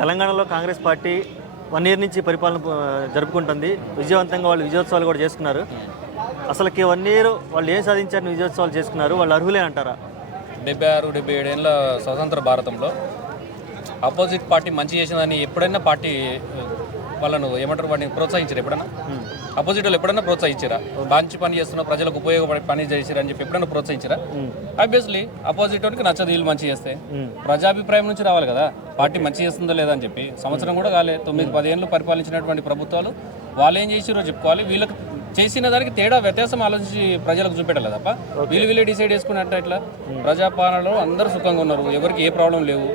తెలంగాణలో Congress party 1 year నుంచి పరిపాలన జరుపుకుంటుంది. విజయవంతంగా వాళ్ళు విజయోత్సవాలు కూడా చేసుకున్నారు. అసలుకి 1 ఇయర్ వాళ్ళు ఏం సాధించారని విజయోత్సవాలు చేసుకున్నారు? వాళ్ళు అర్హులే అంటారా? 76-77 ఏళ్ళ స్వతంత్ర భారతంలో అపోజిట్ పార్టీ మంచి చేసిందని ఎప్పుడైనా పార్టీ వాళ్ళను ఏమంటారు, వాడిని ప్రోత్సహించారు? ఎప్పుడైనా అపోజిట్ వాళ్ళు ఎప్పుడైనా ప్రోత్సహించారా? మంచి పని చేస్తున్నా, ప్రజలకు ఉపయోగపడే పని చేసిరా అని చెప్పి ఎప్పుడైనా ప్రోత్సహించారా? ఆబ్వియస్లీ అపోజిట్ వాళ్ళకి నచ్చదు వీళ్ళు మంచి చేస్తే. ప్రజాభిప్రాయం నుంచి రావాలి కదా పార్టీ మంచి చేస్తుందో లేదా అని చెప్పి. సంవత్సరం కూడా కాలే, 9-10 ఏళ్ళు పరిపాలించినటువంటి ప్రభుత్వాలు వాళ్ళు ఏం చేసిరో చెప్పుకోవాలి. వీళ్ళకి చేసిన దానికి తేడా వ్యత్యాసం ఆలోచించి ప్రజలకు చూపెట్టాలి తప్ప వీళ్ళు డిసైడ్ చేసుకున్నట్టు ఇట్లా ప్రజాపాలనలో అందరూ సుఖంగా ఉన్నారు, ఎవరికి ఏ ప్రాబ్లం లేవు,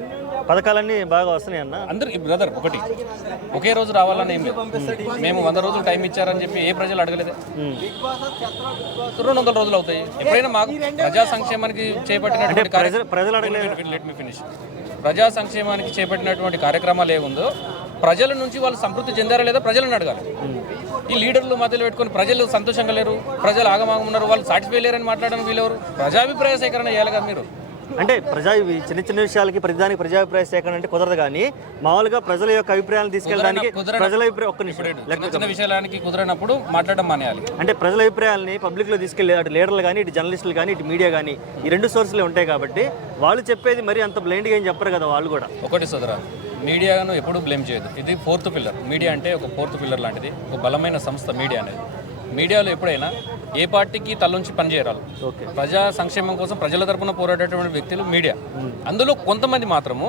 పథకాలన్నీ బాగా వస్తున్నాయి అన్న అందరికి. బ్రదర్, ఒకటి ఒకే రోజు రావాలని ఏం లేదు. మేము 100 రోజులు టైం ఇచ్చారని చెప్పి ఏ ప్రజలు అడగలేదు. 200 రోజులు అవుతాయి. ఎప్పుడైనా మాకు ప్రజా సంక్షేమానికి చేపట్టినటువంటి ప్రజా సంక్షేమానికి చేపట్టినటువంటి కార్యక్రమాలు ఏముందో ప్రజల నుంచి వాళ్ళు సంతృప్తి చెందారా లేదా ప్రజలను అడగాలి. ఈ లీడర్లు మధ్యలో పెట్టుకొని ప్రజలు సంతోషంగా లేరు, ప్రజలు ఆగమాగం ఉన్నారు, వాళ్ళు సాటిస్ఫై లేరని మాట్లాడడం వీళ్ళెవరు? ప్రజాభిప్రాయ సేకరణ చేయాలి కదా మీరు. అంటే చిన్న చిన్న విషయాలకి ప్రతిదానికి ప్రజాభిప్రాయ సేకరణ అంటే కుదరదు. కానీ మామూలుగా ప్రజల యొక్క అభిప్రాయాలను తీసుకెళ్ళడానికి ప్రజల అభిప్రాయం ఒక్క నిమిషం చిన్న విషయానికి కుదరనప్పుడు మాట్లాడడం మానేయాలి. అంటే ప్రజల అభిప్రాయాలని పబ్లిక్లో తీసుకెళ్ళి అటు లీడర్లు కానీ ఇటు జర్నలిస్టులు కానీ ఇటు మీడియా కానీ ఈ 2 సోర్సులే ఉంటాయి కాబట్టి వాళ్ళు చెప్పేది మరి అంత బ్లైండ్గా ఏం చెప్పరు కదా వాళ్ళు కూడా. ఒకటి సోదరా, మీడియాను ఎప్పుడూ బ్లేమ్ చేయదు. ఇది 4th పిల్లర్. మీడియా అంటే ఒక 4th పిల్లర్ లాంటిది, ఒక బలమైన సంస్థ మీడియా అనేది. మీడియాలో ఎప్పుడైనా ఏ పార్టీకి తలొంచి పనిచేయరాలు. ప్రజా సంక్షేమం కోసం ప్రజల తరపున పోరాడేటువంటి వ్యక్తులు మీడియా. అందులో కొంతమంది మాత్రము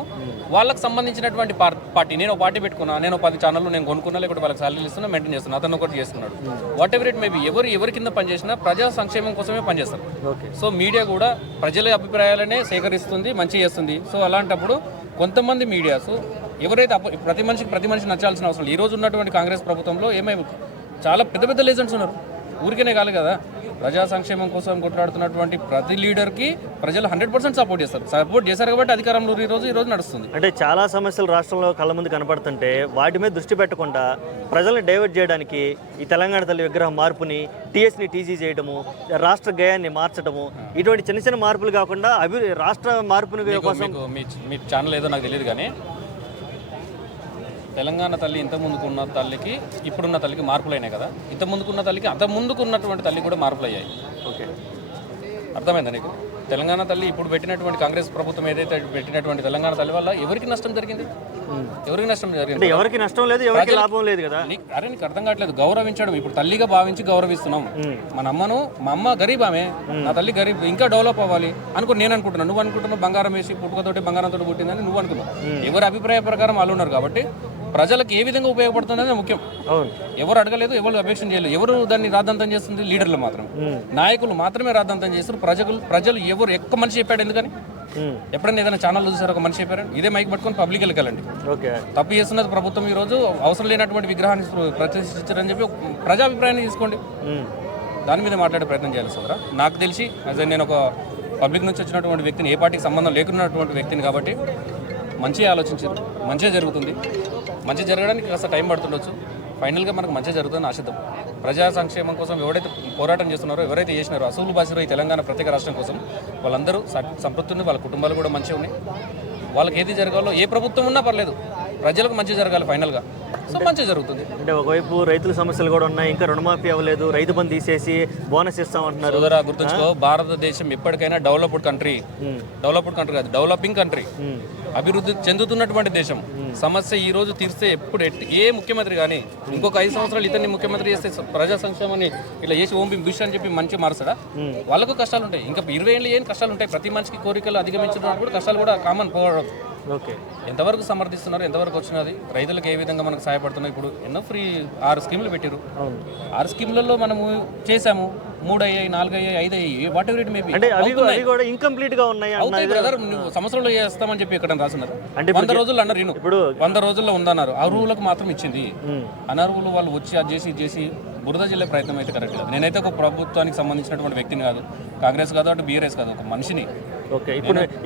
వాళ్ళకి సంబంధించినటువంటి పార్టీ, నేను ఒక పార్టీ పెట్టుకున్నా, నేను 10 ఛానళ్ళు నేను కొనుక్కున్నా, లేకపోతే వాళ్ళకి సాలరీలు ఇస్తున్నా, మెయింటైన్ చేస్తున్నా, అతను ఒకటి చేస్తున్నాడు. వాట్ ఎవర్ ఇట్ మేబీ, ఎవరి కింద పనిచేసినా ప్రజా సంక్షేమం కోసమే పనిచేస్తారు. సో మీడియా కూడా ప్రజల అభిప్రాయాలనే సేకరిస్తుంది, మంచి చేస్తుంది. సో అలాంటప్పుడు కొంతమంది మీడియాస్ ఎవరైతే ప్రతి మనిషికి నచ్చాల్సిన అవసరం. ఈ రోజు ఉన్నటువంటి కాంగ్రెస్ ప్రభుత్వంలో చాలా పెద్ద లెజెండ్స్ ఉన్నారు. ఊరికేనే కాదు కదా, ప్రజా సంక్షేమం కోసం కొట్లాడుతున్నటువంటి ప్రతి లీడర్కి ప్రజలు 100% సపోర్ట్ చేశారు కాబట్టి అధికారంలో ఈ రోజు నడుస్తుంది. అంటే చాలా సమస్యలు రాష్ట్రంలో కళ్ళ ముందు కనపడుతుంటే వాటి మీద దృష్టి పెట్టకుండా ప్రజల్ని డైవర్ట్ చేయడానికి ఈ తెలంగాణ తల్లి విగ్రహం మార్పుని, టీఎస్ని టీజీ చేయడము, రాష్ట్ర గయాన్ని మార్చడము, ఇటువంటి చిన్న చిన్న మార్పులు కాకుండా రాష్ట్ర మార్పుని కోసం మీ ఛానల్ ఏదో నాకు తెలియదు కానీ తెలంగాణ తల్లి ఇంత ముందుకున్న తల్లికి ఇప్పుడున్న తల్లికి మార్పులు అయినాయి కదా. ఇంత ముందుకున్న తల్లికి అంత ముందుకున్నటువంటి తల్లి కూడా మార్పులు అయ్యాయి. ఓకే, అర్థమైందా నీకు? తెలంగాణ తల్లి ఇప్పుడు పెట్టినటువంటి కాంగ్రెస్ ప్రభుత్వం ఏదైతే పెట్టినటువంటి తెలంగాణ తల్లి వల్ల ఎవరికి నష్టం జరిగింది? ఎవరికి నష్టం జరిగింది? ఎవరికి నష్టం లేదు, ఎవరికి లాభం లేదు కదా. అరే నీకు అర్థం కావట్లేదు. గౌరవించడం, ఇప్పుడు తల్లిగా భావించి గౌరవిస్తున్నాం. మా అమ్మ గరీబ్, ఆమె నా తల్లి గరీబ్, ఇంకా డెవలప్ అవ్వాలి నేను అనుకుంటున్నాను. నువ్వు అనుకుంటున్నావు బంగారం వేసి పుట్టుకతోటి బంగారంతో పుట్టిందని నువ్వు అనుకున్నావు. ఎవరి అభిప్రాయ ప్రకారం వాళ్ళు ఉన్నారు కాబట్టి ప్రజలకు ఏ విధంగా ఉపయోగపడుతుందని ముఖ్యం. ఎవరు అడగలేదు, ఎవరు అపేక్షణ చేయలేదు. ఎవరు దాన్ని రాద్ధాంతం చేస్తుంది? లీడర్లు మాత్రం, నాయకులు మాత్రమే రాద్ధాంతం చేస్తారు. ప్రజలు ఎవరు ఎక్కువ మనిషి చెప్పాడు ఎందుకని? ఎప్పుడైనా ఏదైనా ఛానల్ చూసారు ఒక మనిషి చెప్పారు? ఇదే మైక్ పట్టుకొని పబ్లిక్ వెళ్ళండి. తప్పు చేస్తున్నది ప్రభుత్వం. ఈ రోజు అవసరం లేనటువంటి విగ్రహాన్ని ప్రతిష్ఠించారని చెప్పి ప్రజాభిప్రాయాన్ని తీసుకోండి, దాని మీద మాట్లాడే ప్రయత్నం చేయాలి సోదరా. నాకు తెలిసి నేను ఒక పబ్లిక్ నుంచి వచ్చినటువంటి వ్యక్తిని, ఏ పార్టీకి సంబంధం లేకున్నటువంటి వ్యక్తిని కాబట్టి మంచిగా ఆలోచించారు. మంచిగా జరుగుతుంది. మంచి జరగడానికి కాస్త టైం పడుతుండొచ్చు. ఫైనల్గా మనకు మంచిగా జరుగుతుందని ఆశిద్దాం. ప్రజా సంక్షేమం కోసం ఎవరైతే పోరాటం చేస్తున్నారో, ఎవరైతే చేసినారో, అసూలు బాసిరో ఈ తెలంగాణ ప్రత్యేక రాష్ట్రం కోసం వాళ్ళందరూ సంతృప్తి, వాళ్ళ కుటుంబాలు కూడా మంచిగా ఉన్నాయి. వాళ్ళకి ఏది జరగాలో, ఏ ప్రభుత్వం ఉన్నా పర్లేదు, ప్రజలకు మంచి జరగాలి ఫైనల్గా. సో మంచిగా జరుగుతుంది. అంటే ఒకవైపు రైతుల సమస్యలు కూడా ఉన్నాయి, ఇంకా రుణమాఫీ అవ్వలేదు, రైతు బంధు తీసేసి బోనస్ ఇస్తామంటున్నారు. సోదరా గుర్తుంచుకో, భారతదేశం ఎప్పటికైనా డెవలప్డ్ కంట్రీ కాదు, డెవలపింగ్ కంట్రీ, అభివృద్ధి చెందుతున్నటువంటి దేశం. సమస్య ఈ రోజు తీర్స్తే ఏ ముఖ్యమంత్రి కానీ ఇంకొక 5 సంవత్సరాలు ఇతన్ని ముఖ్యమంత్రి చేస్తే ప్రజా సంక్షేమాన్ని ఇట్లా చేసి ఓంపి బుష్ అని చెప్పి మంచి మారుస్తాడా? వాళ్ళకు కష్టాలు ఉంటాయి. ఇంకా 20 ఏళ్ళు ఏం కష్టాలు ఉంటాయి. ప్రతి మనిషికి కోరికలు అధిగమించడం కూడా కష్టాలు కూడా కామన్ పోవడం. ఓకే, ఎంతవరకు సమర్థిస్తున్నారు, ఎంతవరకు వచ్చినది, రైతులకు ఏ విధంగా మనకు సహాయపడుతున్నాయి? ఇప్పుడు ఎన్నో ఫ్రీ 6 స్కీములు పెట్టారు. 6 స్కీములలో మనము చేసాము, 3 అయ్యాయి, 4 అయ్యాయి, 5 అయ్యాయి, what ever it may be. అంటే అవి కూడా ఇన్కంప్లీట్ గా ఉన్నాయి. బ్రదర్, నువ్వు సంవత్సరంలో చేస్తామని చెప్పి ఇక్కడ రాస్తున్నారు. 100 రోజులు అన్నారు. ఇప్పుడు 100 రోజుల్లో ఉందన్నారు. అర్హులకు మాత్రం ఇచ్చింది. అనర్హులు వాళ్ళు వచ్చి అది చేసి బురద జిల్లే ప్రయత్నం అయితే కరెక్ట్ కాదు. నేనైతే ఒక ప్రభుత్వానికి సంబంధించినటువంటి వ్యక్తిని కాదు, కాంగ్రెస్ కాదు, అటు బీఆర్ఎస్ కాదు, ఒక మనిషిని. ఓకే,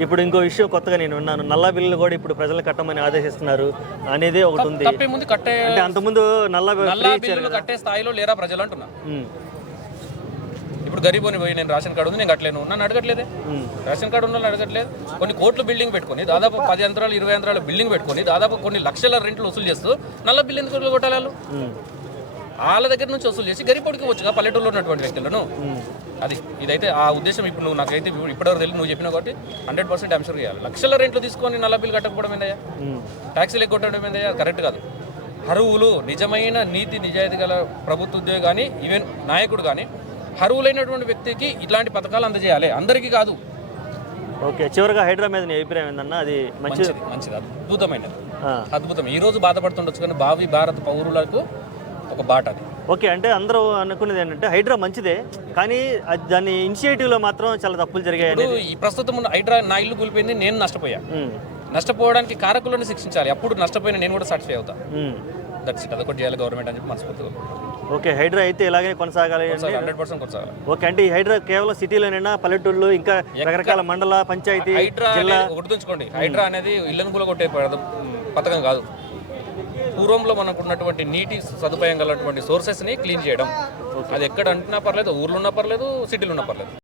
ఇప్పుడు ఇంకో విషయం కొత్తగా నేను విన్నాను, నల్లా బిల్లులు కూడా ఇప్పుడు ప్రజలు కట్టమని ఆదేశిస్తున్నారు అనేది ఒకటి ఉంది. తప్పేముంది? కట్టే అంటే అంతకుముందు నల్లా బిల్లులు కట్టే స్థాయిలో లేరా ప్రజలు అంటున్నా. ఇప్పుడు ఇప్పుడు గరీబోని పోయి నేను రేషన్ కార్డు ఉంది నేను కట్టలేను, నన్ను అడగట్లేదే. రేషన్ కార్డు ఉన్న అడగట్లేదు. కొన్ని కోట్లు బిల్డింగ్ పెట్టుకొని దాదాపు 10 యంత్రాలు 20 యంత్రాలు బిల్డింగ్ పెట్టుకొని దాదాపు కొన్ని లక్షల రెంట్లు వసూలు చేస్తూ నల్ల బిల్లు ఎందుకు కొట్టాలి వాళ్ళు? వాళ్ళ దగ్గర నుంచి వసూలు చేసి గరీబోడికి వచ్చుగా పల్లెటూరులో ఉన్నటువంటి వ్యక్తులను. అది ఇదైతే ఆ ఉద్దేశం. ఇప్పుడు నువ్వు నాకైతే ఇప్పటివరకు తెలియదు, నువ్వు చెప్పిన కాబట్టి 100% ఐమ్ షూర్ చేయాలి. లక్షల రెంట్లు తీసుకొని నల్ల బిల్లు కట్టకపోవడం ఏందయ్యా? ట్యాక్సీలు ఎగ్గొట్టడం ఏందయ్యా? కరెక్ట్ కాదు. అర్హులు నిజమైన నీతి నిజాయితీ గల ప్రభుత్వ ఉద్యోగి కానీ ఈవెన్ నాయకుడు కానీ అర్హులైనటువంటి వ్యక్తికి ఇట్లాంటి పథకాలు అందజేయాలి, అందరికీ కాదు. ఓకే, చివరిగా హైడ్రా మీద నీ అభిప్రాయం ఏందన్నా? అది మంచిది, మంచిది, అద్భుతమైనది, అద్భుతం. ఈ రోజు బాధపడుతుండొచ్చు కానీ భావి భారత పౌరులకు ఒక బాట అది. ఓకే, అంటే అందరూ అనుకునేది ఏంటంటే హైడ్రా మంచిదే, కానీ దాని ఇనిషియేటివ్లో మాత్రం చాలా తప్పులు జరిగాయి. ఈ ప్రస్తుతం ఉన్న హైడ్రా నా ఇల్లు కూలిపోయింది, నేను నష్టపోయా. నష్టపోవడానికి కారకులను శిక్షించాలి, అప్పుడు నష్టపోయిన నేను కూడా సాటిస్ఫై అవుతా. దట్స్ ఇట్, అదొకటి చేయాలి గవర్నమెంట్ అని చెప్పి మనస్ఫూర్తిగా. ఓకే, హైడ్రా అయితే ఇలాగే కొనసాగాలి. 100% కొనసాగాలి. ఓకే, అంటే ఈ హైడ్రా కేవలం సిటీలోనైనా పల్లెటూళ్ళు ఇంకా రకరకాల మండల పంచాయతీ జిల్లా గుర్తుంచుకోండి, హైడ్రా అనేది ఇళ్లను కూలగొట్టే పథకం కాదు. పూర్వంలో మనకు ఉన్నటువంటి నీటి సదుపాయం గలటువంటి సోర్సెస్ని క్లీన్ చేయడం. అది ఎక్కడ అంటున్నా పర్లేదు, ఊర్లో ఉన్నా పర్లేదు, సిటీలో ఉన్నా పర్లేదు.